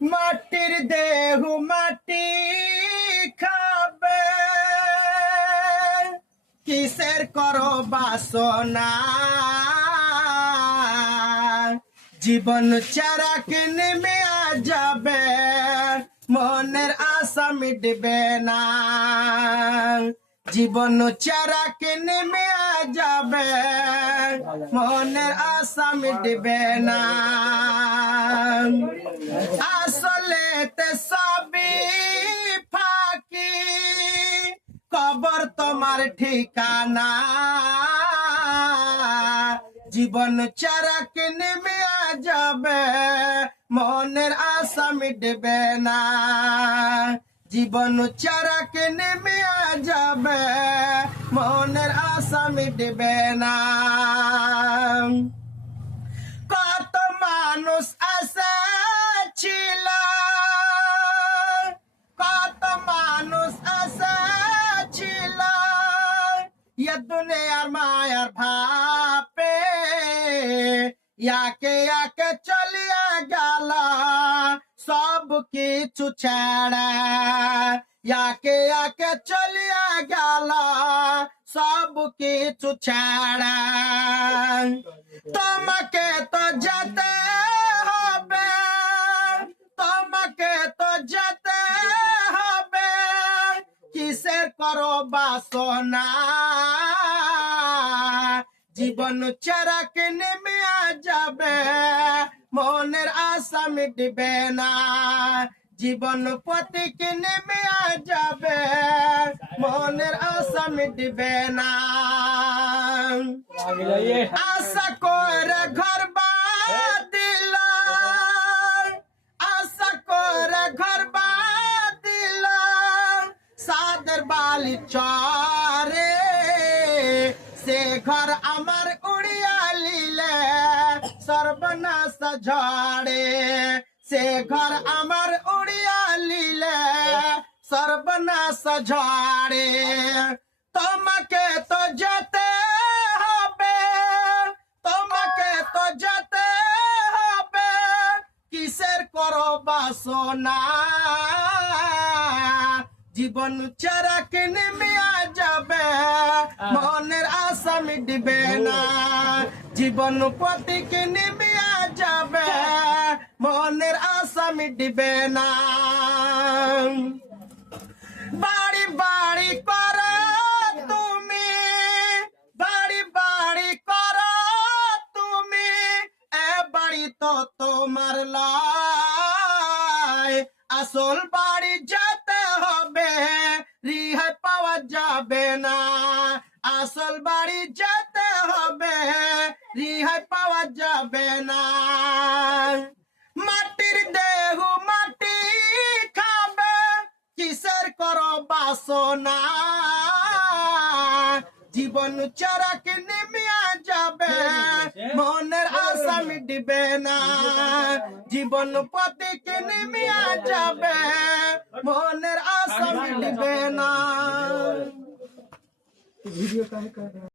মাটির দেহ মাটি খাবে, কিসের করো বাসনা। জীবন চারাকে নেমে যাবে, মনের আশা মিটবে না। জীবন চারাকে নেমে যাবে, মনের আশা মিটবে না। আসলে তে সবই ফাঁকি, কবর তোমার ঠিকানা। জীবন চারাকে নেমে যাবে, মনের আশা মিটবে না। জীবন চারাকে নেমে যাবে, মনের আশা মিটবে না। কত মানুষ আশা ছিল, কত মানুষ আশা ছিল, ইয়া দুনিয়ার মায়ার ভাপে ইয়াকে ইয়াকে চলিয়া গেল সব কিছু ছেড়ে। ইয়াকে ইয়াকে চলিয়া গেল সব কিছু ছেড়ে। তোমাকে তো যেতে হবে, তোমাকে তো যেতে হবে, কিসের করো বাসনা। জীবন চারাকে নেমে যাবে, মনের আশা মিটবে না। জীবন পথিকে নেমে যাবে, মনের আশা মিটবে না। আশা করে ঘর বাঁধিল, আশা করে ঘর বাঁধিল, সাদের বালি চরে সে ঘর আমার উড়িয়া লিলে সর্বনাশ ঝড়ে। সে ঘর আমার উড়িয়া লিলে সর্বনাশ ঝড়ে। তোমাকে তো যেতে হবে, তোমাকে তো যেতে হবে, কিসের করো বাসনা। জীবন চারাকে নেমে যাবে, মনের আশা মিটবে না। জীবন পথিকে নেমে যাবে, মনের আশা মিটবে না। বাড়ি বাড়ি করো তুমি, বাড়ি বাড়ি করো তুমি, এ বাড়ি তো তোমার লয়। আসল বাড়ি যেতে হবে, রিহাই পাওয়া যাবে না। আসল বাড়ি যেতে হবে, রিহাই পাওয়া যাবে না। মাটির দেহ মাটি খাবে, কিসের করো বাসনা। জীবন চারাকে নেমে যাবে, মনের আশা মিটবে না। জীবন পথিকে নেমে যাবে, মনের আশা মিটবে না।